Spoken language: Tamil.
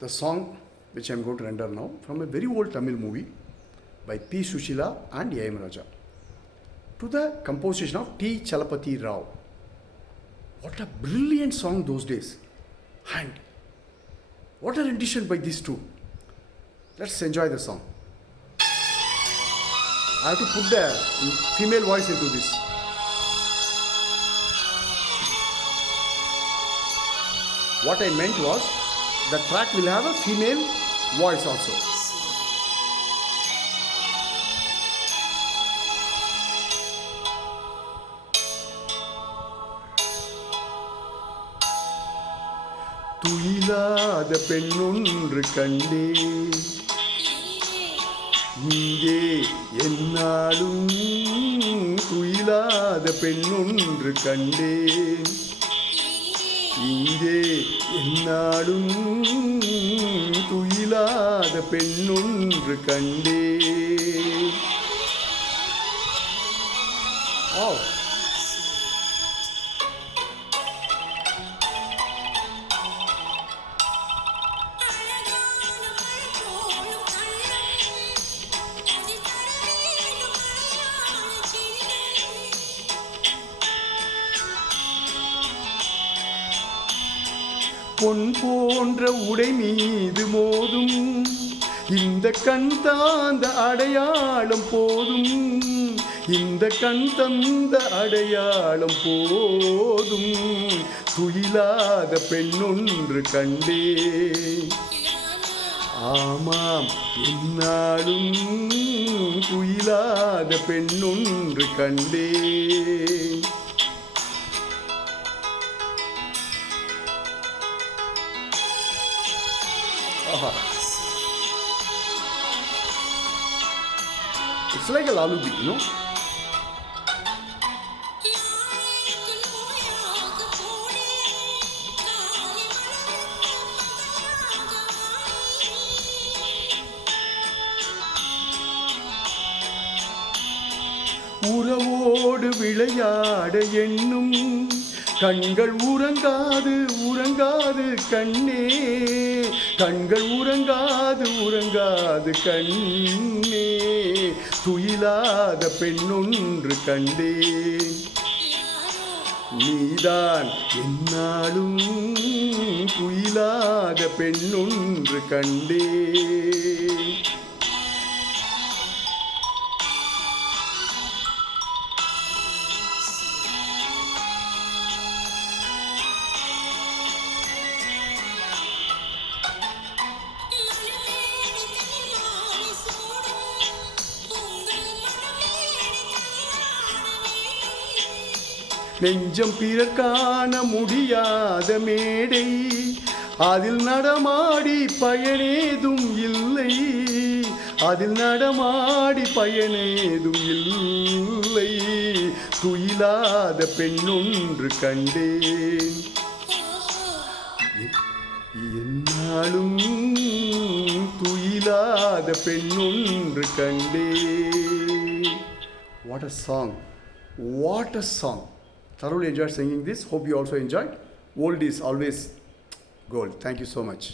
the song which I am going to render now from a very old Tamil movie by P. Sushila and A.M. Raja to the composition of T. Chalapati Rao. What a brilliant song those days. And what a rendition by these two. Let's enjoy the song. I have to put the female voice into this. What I meant was the track will have a female voice also. துயிலாத பெண்ணொன்று கண்டேன் இங்கே என்னாலும் துயிலாத பெண்ணொன்று கண்டேன் இங்கே என்னாலும் துயிலாத பெண்ணொன்று கண்டேன். Oh. பொன் போன்ற உடை மீது மோதும் இந்த கண் தாந்த அடையாளம் போதும், இந்த கண் தந்த அடையாளம் போதும், துயிலாத பெண்ணொன்று கண்டேன். ஆமாம், என்னாலும் துயிலாத பெண்ணொன்று கண்டேன். It's like a lullaby, you know. உறவோடு விளையாட எண்ணும் கண்கள் உறங்காது உறங்காது கண்ணே, கண்கள் உறங்காது உறங்காது கண்ணே, துயிலாத பெண்ணொன்று கண்டேன். நீதான் என்னாலும் துயிலாத பெண்ணொன்று கண்டேன். நெஞ்சம் பிறர் காண முடியாத மேடை, அதில் நடமாடி பயனேதும் இல்லை, அதில் நடமாடி பயனேதும் இல்லை, துயிலாத பெண்ணொன்று கண்டேன். என்னாலும் துயிலாத பெண்ணொன்று கண்டேன். What a song! What a song! Thoroughly enjoyed singing this. Hope you also enjoyed. Old is always gold. Thank you so much.